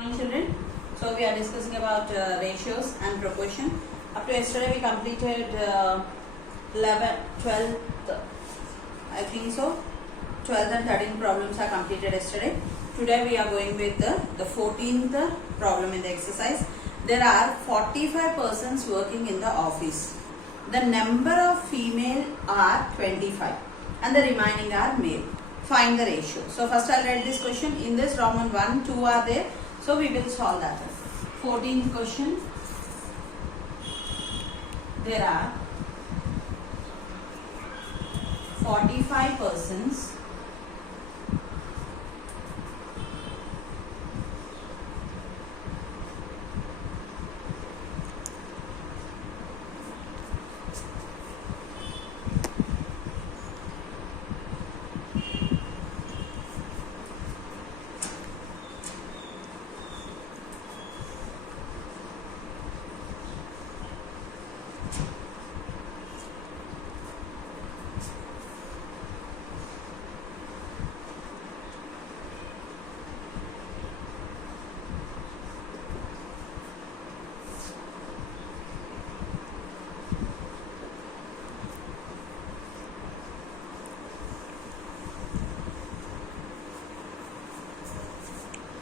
Morning children. So we are discussing about ratios and proportion. Up to yesterday we completed 11th, 12th, I think so. 12th and 13th problems are completed yesterday. Today we are going with the 14th problem in the exercise. There are 45 persons working in the office. The number of female are 25 and the remaining are male. Find the ratio. So first I'll write this question. In this Roman 1, 2 are there. So we will solve that. 14th question. There are 45 persons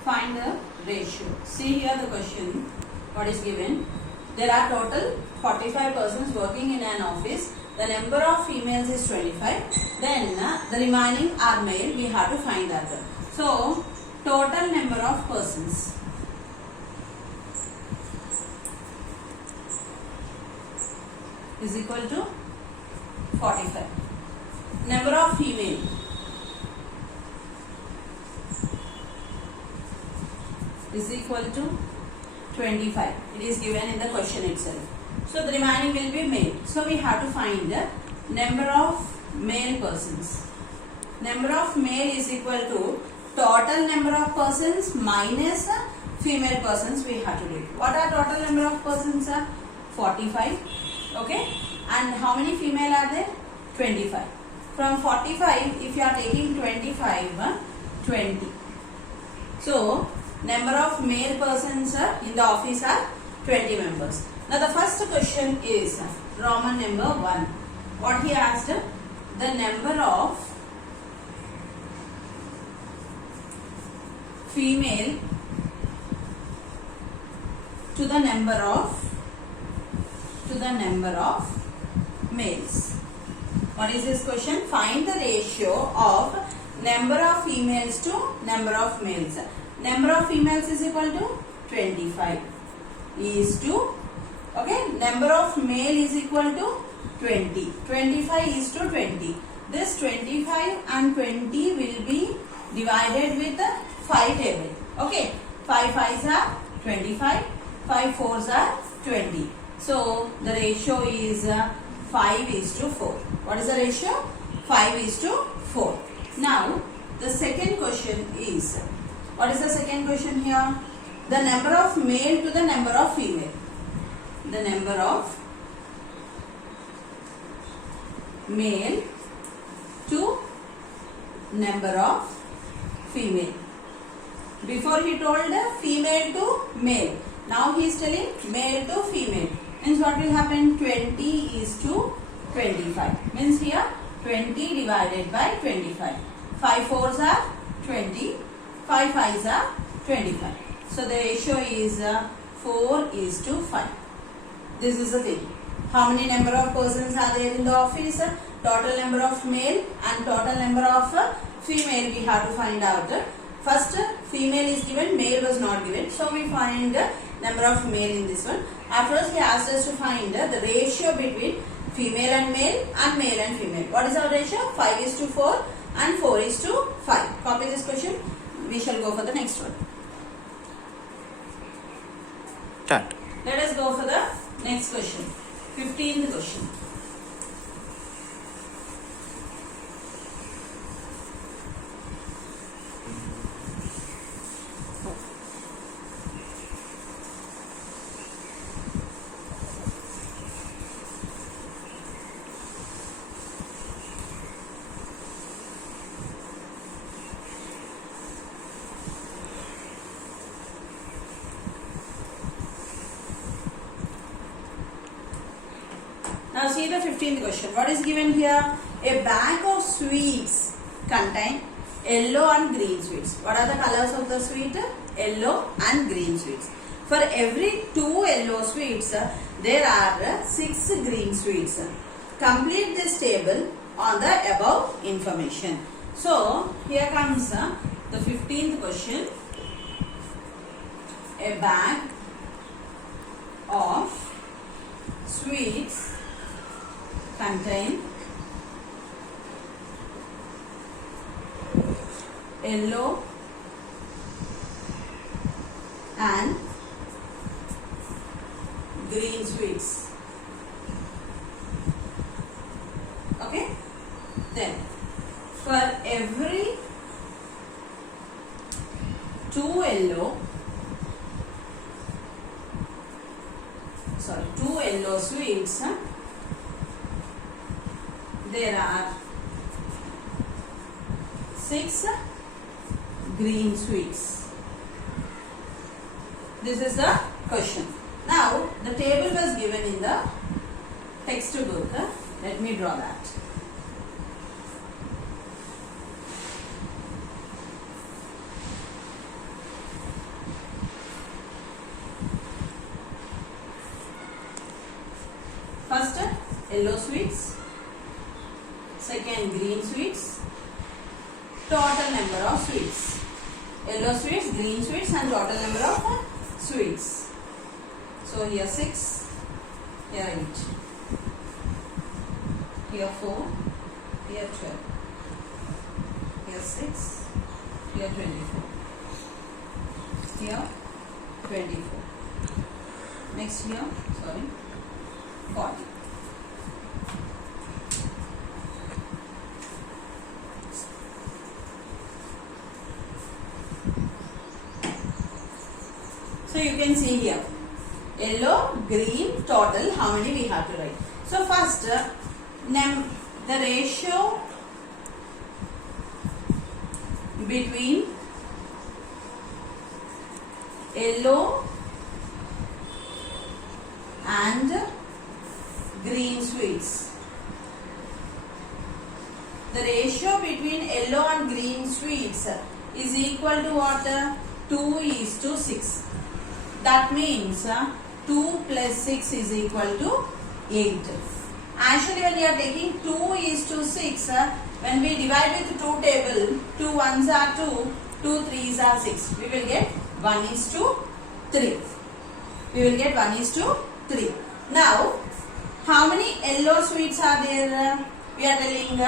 find the ratio. See here the question, what is given. There are total 45 persons working in an office. The number of females is 25. Then the remaining are male. We have to find that. So total number of persons is equal to 45. Number of female is equal to 25. It is given in the question itself. So the remaining will be male. So we have to find the number of male persons. Number of male is equal to total number of persons minus female persons we have to do. What are total number of persons? 45. Okay. And how many female are there? 25. From 45, if you are taking 25, 20. So number of male persons in the office are 20 members. Now the first question is Roman number 1. What he asked? The number of female to the number of males. What is this question? Find the ratio of number of females to number of males. Number of females is equal to 25 is to, okay, number of male is equal to 20. 25 is to 20. This 25 and 20 will be divided with the 5 table. Okay, 5 5s are 25, 5 4s are 20. So the ratio is 5 is to 4. What is the ratio? 5 is to 4. Now the second question is, what is the second question here? The number of male to the number of female. The number of male to number of female. Before he told female to male. Now he is telling male to female. Means what will happen? 20 is to 25. Means here 20 divided by 25. 5 4s are 20. 5 5s are 25. So the ratio is 4 is to 5. This is the thing. How many number of persons are there in the office? Total number of male and total number of female we have to find out. First female is given, male was not given. So we find number of male in this one. Afterwards he asked us to find the ratio between female and male and female. What is our ratio? 5 is to 4 and 4 is to 5. Copy this question. We shall go for the next one. Start. Let us go for the next question. 15th question. Now see the 15th question. What is given here? A bag of sweets contain yellow and green sweets. What are the colors of the sweet? Yellow and green sweets. For every 2 yellow sweets, there are 6 green sweets. Complete this table on the above information. So here comes the 15th question. A bag of sweets contain yellow and green sweets. Okay, then for every 2 yellow sweets, there are 6 green sweets. This is the question. Now the table was given in the textbook. Let me draw that. First, yellow sweets. Second, green sweets. Total number of sweets. Yellow sweets, green sweets, and total number of sweets. So here 6, here 8, here 4, here 12, here 6, here 24, here 24. Next here, 40. So you can see here, yellow, green, total, how many we have to write. So first, the ratio between yellow and green sweets. The ratio between yellow and green sweets is equal to what? 2:6. That means 2 plus 6 is equal to 8. Actually, when you are taking 2:6, when we divide with 2 table, 2 ones are 2, 2 threes are 6. We will get 1:3. We will get 1:3. Now, how many yellow sweets are there? We are telling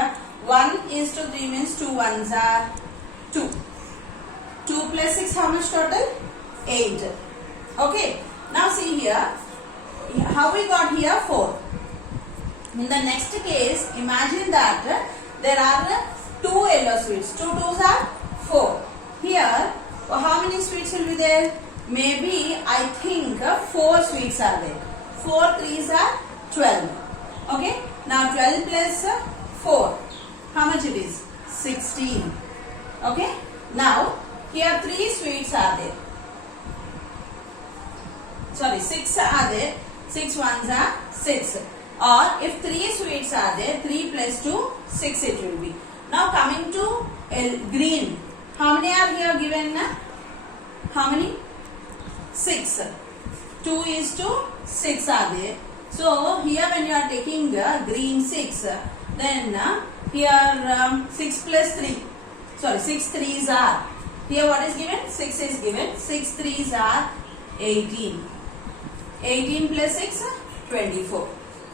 1:3 means 2 ones are 2. 2 plus 6, how much total? 8. Okay. Now see here, how we got here 4. In the next case, imagine that there are 2 yellow sweets. 2 twos are 4. Here, how many sweets will be there? Maybe, I think 4 sweets are there. 4 threes are 12. Okay. Now 12 plus 4. How much it is? 16. Okay. Now, here 3 sweets are there. 6 are there. 6 ones are 6. Or if 3 sweets are there, 3 plus 2, 6 it will be. Now coming to green. How many are here given? How many? 6. 2:6 are there. So here when you are taking green 6, then here 6 plus 3. 6 threes are. Here what is given? 6 is given. 6 threes are 18. 18 plus 6, 24.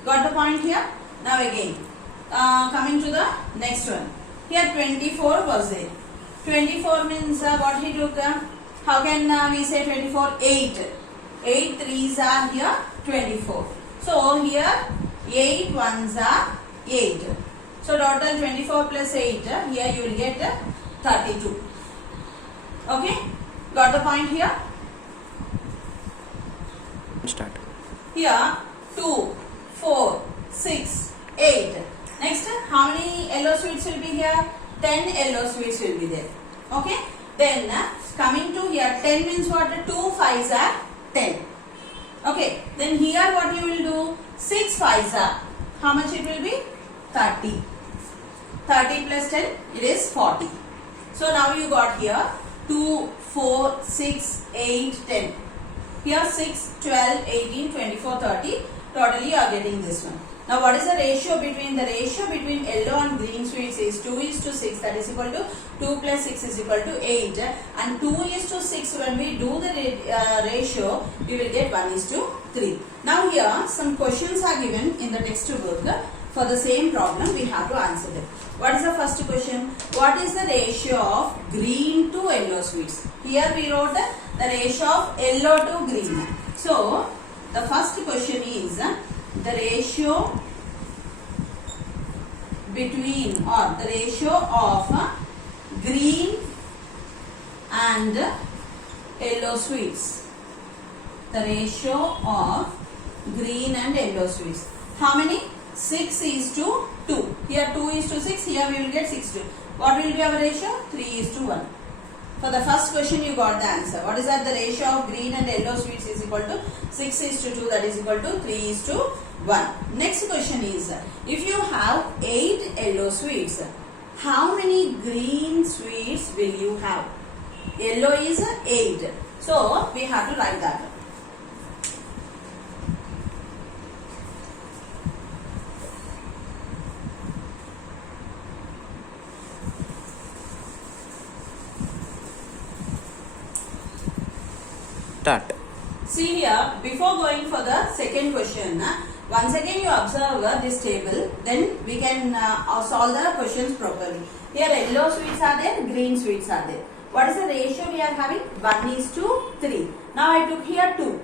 Got the point here? Now again, coming to the next one. Here 24 was there. 24 means what he took? How can we say 24? 8. 8 threes are here 24. So here 8 ones are 8. So total 24 plus 8. Here you will get 32. Okay? Got the point here? Start. Here 2, 4, 6, 8. Next, how many yellow sweets will be here? 10 yellow sweets will be there. Okay? Then coming to here, 10 means what? 2 fives are 10. Okay? Then here what you will do? 6 fives are how much it will be? 30. 30 plus 10, it is 40. So now you got here 2, 4, 6, 8, 10. Here 6, 12, 18, 24, 30. Totally you are getting this one. Now what is the ratio between yellow and green sweets is 2:6, that is equal to 2 plus 6 is equal to 8, and 2:6 when we do the ratio we will get 1:3. Now here some questions are given in the textbook. For the same problem we have to answer them. What is the first question? What is the ratio of green to yellow sweets? Here we wrote the ratio of yellow to green. So the first question is the ratio between or the ratio of green and yellow sweets. The ratio of green and yellow sweets. How many? 6:2. Here 2:6. Here we will get 6:2. What will be our ratio? 3:1. For the first question you got the answer. What is that? The ratio of green and yellow sweets is equal to 6:2, that is equal to 3:1. Next question is, if you have 8 yellow sweets, how many green sweets will you have? Yellow is 8. So we have to write that. Start. See here, before going for the second question, once again you observe this table, then we can solve the questions properly. Here yellow sweets are there, green sweets are there. What is the ratio we are having? 1:3. Now I took here 2.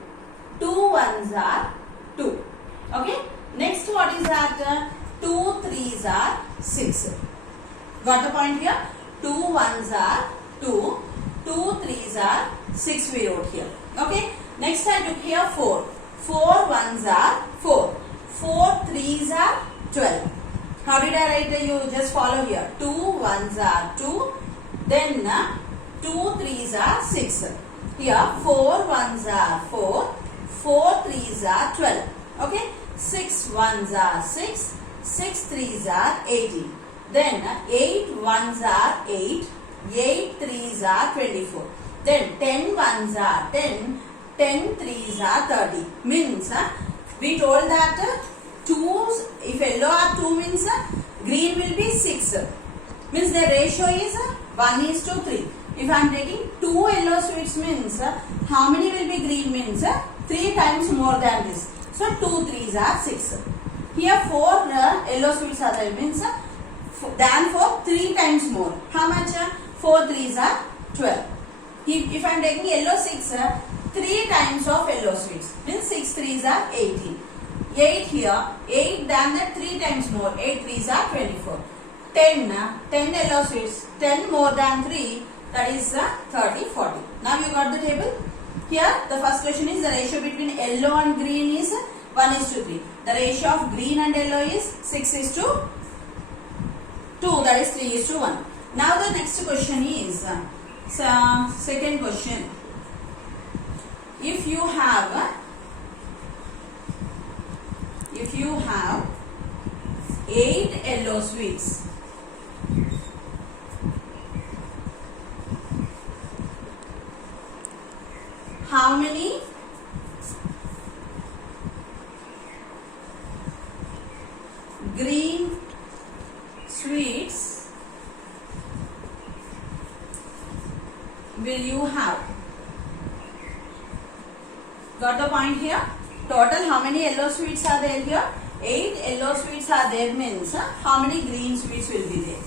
2 ones are 2. Okay. Next what is that? 2 threes are 6. Got the point here? 2 ones are 2. 2 threes are 6 we wrote here. Okay. Next I took here 4. 4 ones are 4. 4 threes are 12. How did I write? You just follow here. 2 ones are 2. Then 2 threes are 6. Here 4 ones are 4. 4 threes are 12. Okay. 6 ones are 6. 6 threes are 18. Then 8 ones are 8. 8 threes are 24. Then 10 ones are 10. 10 threes are 30. Means we told that 2, if yellow are 2 means green will be 6. Means the ratio is 1:3. If I am taking 2 yellow sweets means how many will be green means 3 times more than this. So 2 threes are 6. Here 4 yellow sweets are there means than 4 3 times more. How much? 4 threes are 12. If I am taking yellow 6, 3 times of yellow sweets means 6 threes are 18. 8 here, 8 than that 3 times more, 8 threes are 24. 10 yellow sweets, 10 more than 3, that is 30, 40. Now you got the table. Here the first question is the ratio between yellow and green is 1:3. The ratio of green and yellow is 6:2, that is 3:1. Now the next question is second question. If you have 8 yellow sweets, how many green sweets will you have? Got the point here? Total how many yellow sweets are there here? 8 yellow sweets are there means how many green sweets will be there?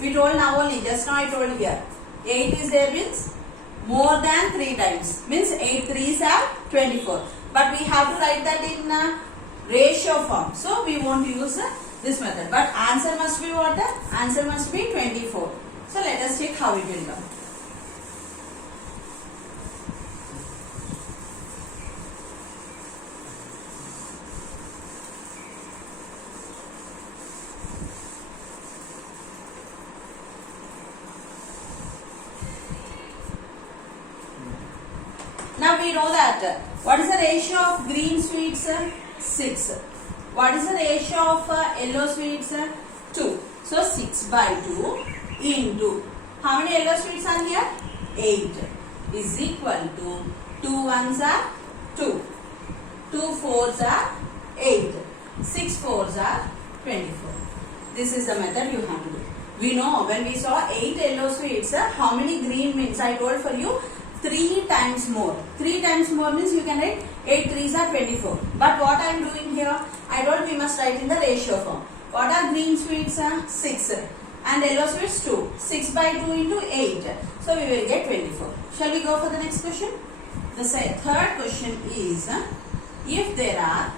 We told now only, just now I told here. 8 is there means more than 3 times. Means 8 threes are 24. But we have to write that in ratio form. So we won't use this method. But answer must be what? Answer must be 24. So let us check how it will come. Now we know that what is the ratio of green sweets? 6. What is the ratio of yellow sweets? 2. So 6 by 2 into, how many yellow sweets are here? 8 is equal to 2 ones are 2, 2 fours are 8, 6 fours are 24. This is the method you have to do. We know when we saw 8 yellow sweets, how many green means? I told for you 3 times more. 3 times more means you can write 8 threes are 24. But what I am doing here? I told we must write in the ratio form. What are green sweets? 6. And yellow sweets 2. 6 by 2 into 8. So we will get 24. Shall we go for the next question? The third question is, if there are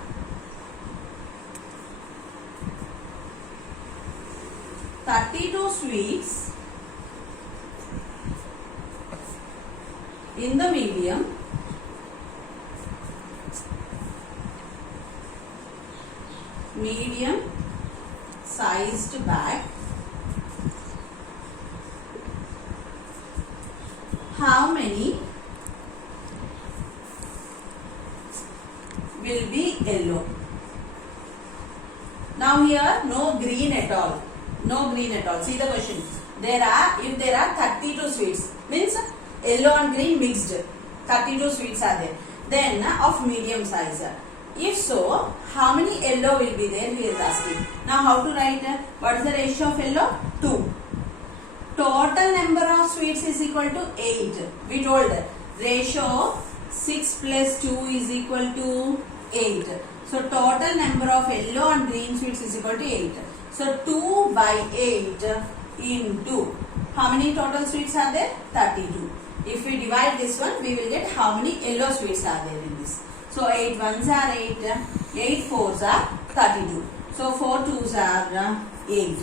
32 sweets in the medium sized bag, how many will be yellow? Now here no green at all. No green at all. See the question. If there are 32 sweets, means yellow and green mixed. 32 sweets are there. Then of medium size. If so, how many yellow will be there? He is asking. Now how to write? What is the ratio of yellow? 2. Total number of sweets is equal to 8. We told ratio 6 plus 2 is equal to 8. So total number of yellow and green sweets is equal to 8. So 2 by 8 into, how many total sweets are there? 32. If we divide this one, we will get how many yellow sweets are there in this. So 8 ones are 8, 8 fours are 32. So 4 twos are 8.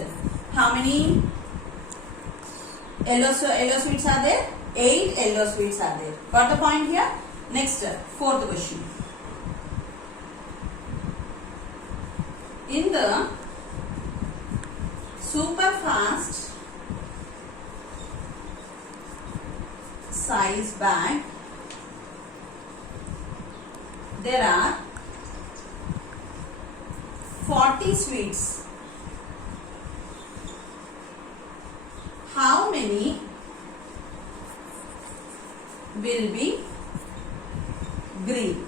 How many yellow sweets are there? 8 yellow sweets are there. Got the point here? Next, fourth question. In the super fast size bag, there are 40 sweets. How many will be green?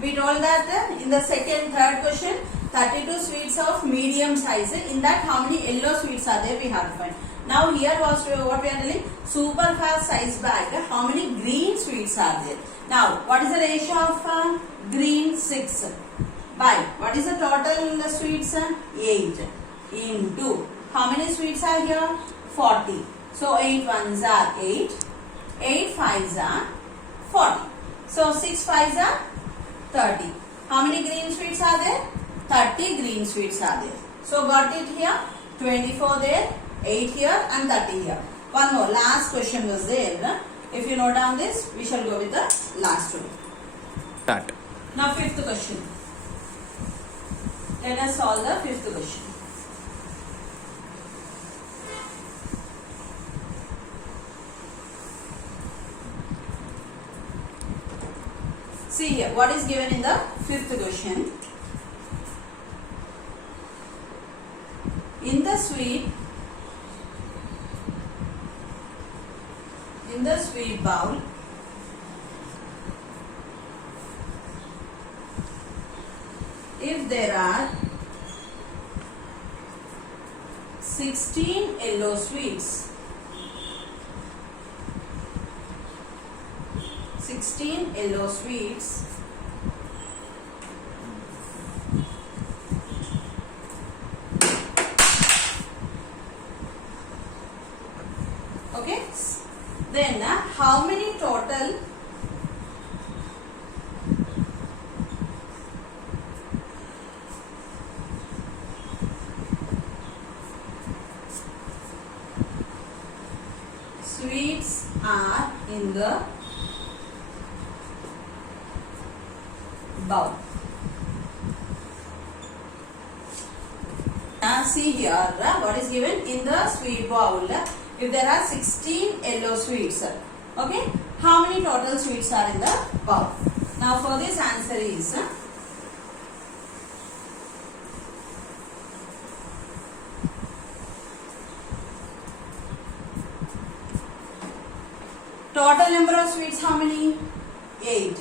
We told that in the third question, 32 sweets of medium size. In that, how many yellow sweets are there? We have to find. Now here was what we are telling. Super fast size bag. How many green sweets are there? Now, what is the ratio of green? 6 by, what is the total sweets? 8 into, how many sweets are here? 40. So 8 ones are 8, 8 fives are 40. So 6 fives are 30. How many green sweets are there? 30 green sweets are there. So got it here. 24 there, 8 here and 30 here. One more. Last question was there. If you note down this, we shall go with the last one. Start. Now fifth question. Let us solve the fifth question. See here, what is given in the fifth question? In the sweet bowl, if there are 16 yellow sweets, 16 yellow sweets, okay, then how many total sweets are in the bowl? Now see here, what is given in the sweet bowl? If there are 16 yellow sweets, okay, how many total sweets are in the bowl? Now for this answer is Total number of sweets how many? 8.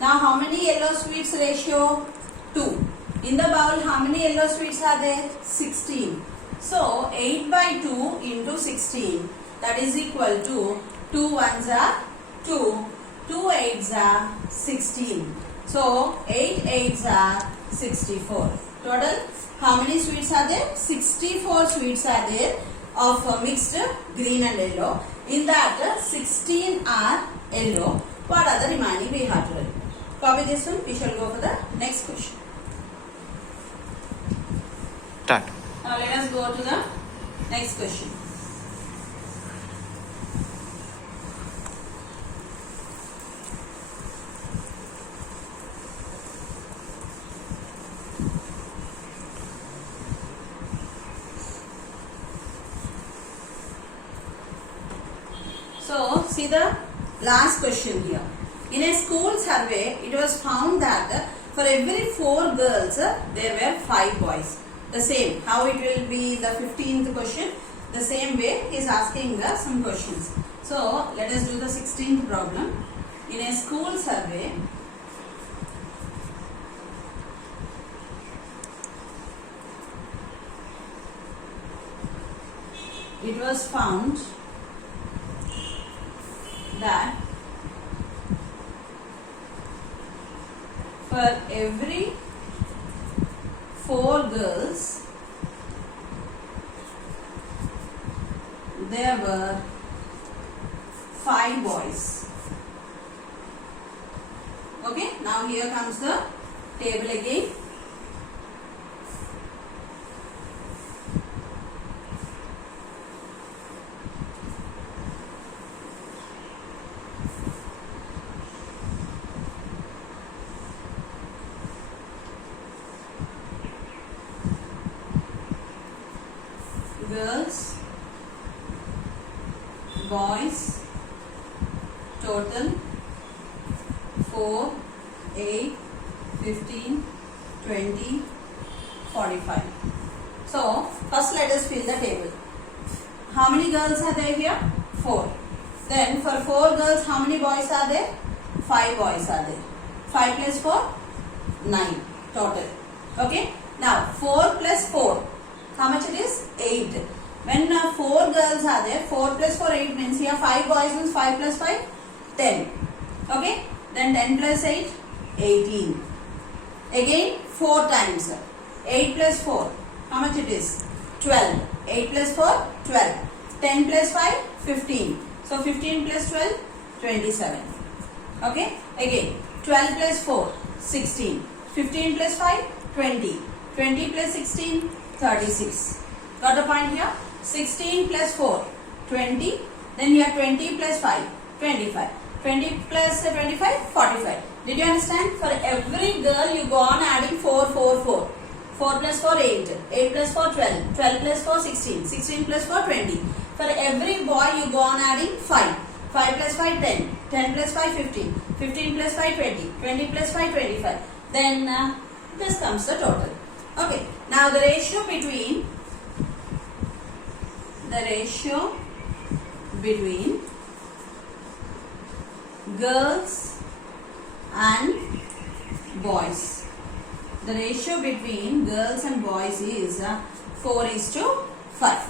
Now how many yellow sweets ratio? 2. In the bowl how many yellow sweets are there? 16. So 8 by 2 into 16, that is equal to 2 ones are 2, 2 eights are 16. So 8 eights are 64. Total how many sweets are there? 64 sweets are there of mixed green and yellow. In that 16 are yellow. What are the remaining we have to write? Copy this one. We shall go for the next question. Start. Now let us go to the next question. So see the last question here. In a school survey, it was found that for every 4 girls, there were 5 boys. The same, how it will be the 15th question, the same way he is asking some questions. So let us do the 16th problem. In a school survey, it was found that for every 4 girls, there were 5 boys. Okay, now here comes the table again. Girls, boys, total 4, 8, 15, 20, 45. So first let us fill the table. How many girls are there here? 4. Then for 4 girls how many boys are there? 5 boys are there. 5 plus 4, 9 total. Okay. Now 4 plus 4. How much it is? 8. When 4 girls are there, 4 plus 4, 8 means here 5 boys means 5 plus 5, 10. Okay? Then 10 plus 8, 18. Again 4 times. 8 plus 4, how much it is? 12. 8 plus 4, 12. 10 plus 5, 15. So 15 plus 12, 27. Okay? Again 12 plus 4, 16. 15 plus 5, 20. 20 plus 16, 36. Got the point here? 16 plus 4, 20. Then here 20 plus 5, 25. 20 plus 25, 45. Did you understand? For every girl you go on adding 4, 4, 4. 4 plus 4, 8. 8 plus 4, 12. 12 plus 4, 16. 16 plus 4, 20. For every boy you go on adding 5. 5 plus 5, 10. 10 plus 5, 15. 15 plus 5, 20. 20 plus 5, 25. Then this comes the total. Okay. Now the ratio between girls and boys. The ratio between girls and boys is 4:5.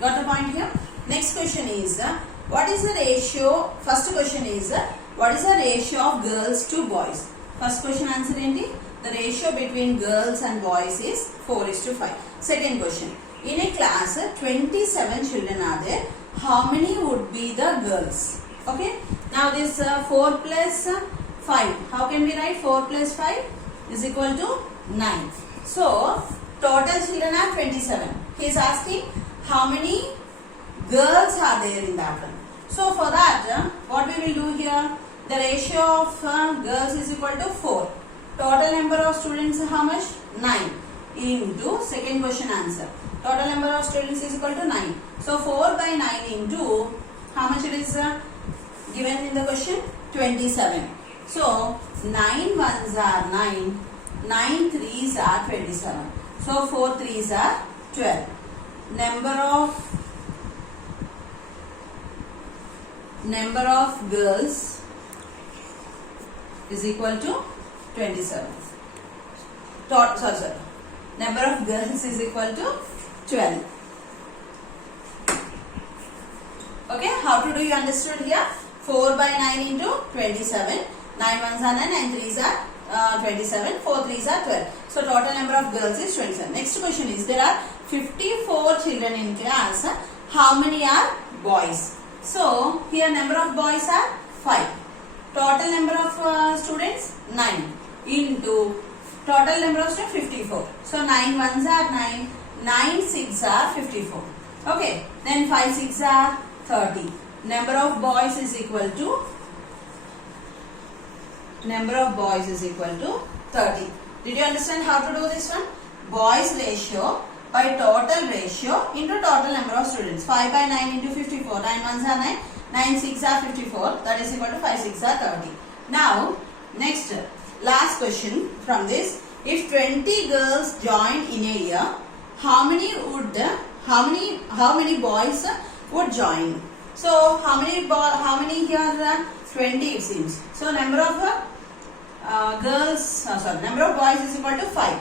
Got the point here? Next question is what is the ratio? First question is what is the ratio of girls to boys? First question answer enti? The ratio between girls and boys is 4:5. Second question. In a class, 27 children are there. How many would be the girls? Okay. Now this 4 plus 5. How can we write 4 plus 5 is equal to 9. So total children are 27. He is asking how many girls are there in that one. So for that, what we will do here? The ratio of girls is equal to 4. Total number of students how much? 9 into second question answer. Total number of students is equal to 9. So 4 by 9 into how much it is given in the question? 27. So 9 ones are 9. 9 threes are 27. So 4 threes are 12. number of girls is equal to 27. Sorry. Number of girls is equal to 12. Okay, how to do you understood here? 4 by 9 into 27. 9 ones are 9, 9 threes are 27, 4 threes are 12. So total number of girls is 27. Next question is, there are 54 children in class. How many are boys? So here number of boys are 5. Total number of students 9 into total number of students 54. So 9 ones are 9, 9 6 are 54. Okay, then 5 6 are 30. Number of boys is equal to 30. Did you understand how to do this one? Boys ratio by total ratio into total number of students. 5 by 9 into 54. 9 ones are 9. 9 6 are 54. That is equal to 5 6 are 30. Now, next, last question from this. If 20 girls join in a year, how many boys would join? So, how many here? 20 it seems. So, number of number of boys is equal to 5.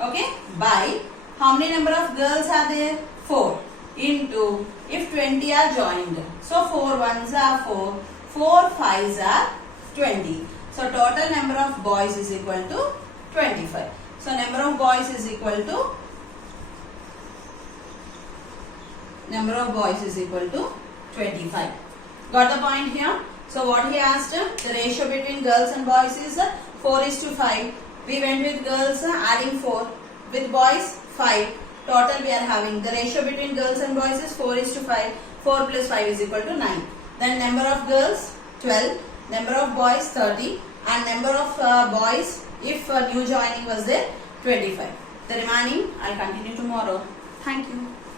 Okay, by how many number of girls are there? 4 into if 20 are joined. So 4 ones are 4, 4 fives are 20. So total number of boys is equal to 25. So number of boys is equal to 25. Got the point here? So what he asked, the ratio between girls and boys is 4:5. We went with girls adding 4. With boys 5. Total we are having. The ratio between girls and boys is 4:5. 4 plus 5 is equal to 9. Then number of girls 12. Number of boys 30. And number of boys, if new joining was there, 25. The remaining I will continue tomorrow. Thank you.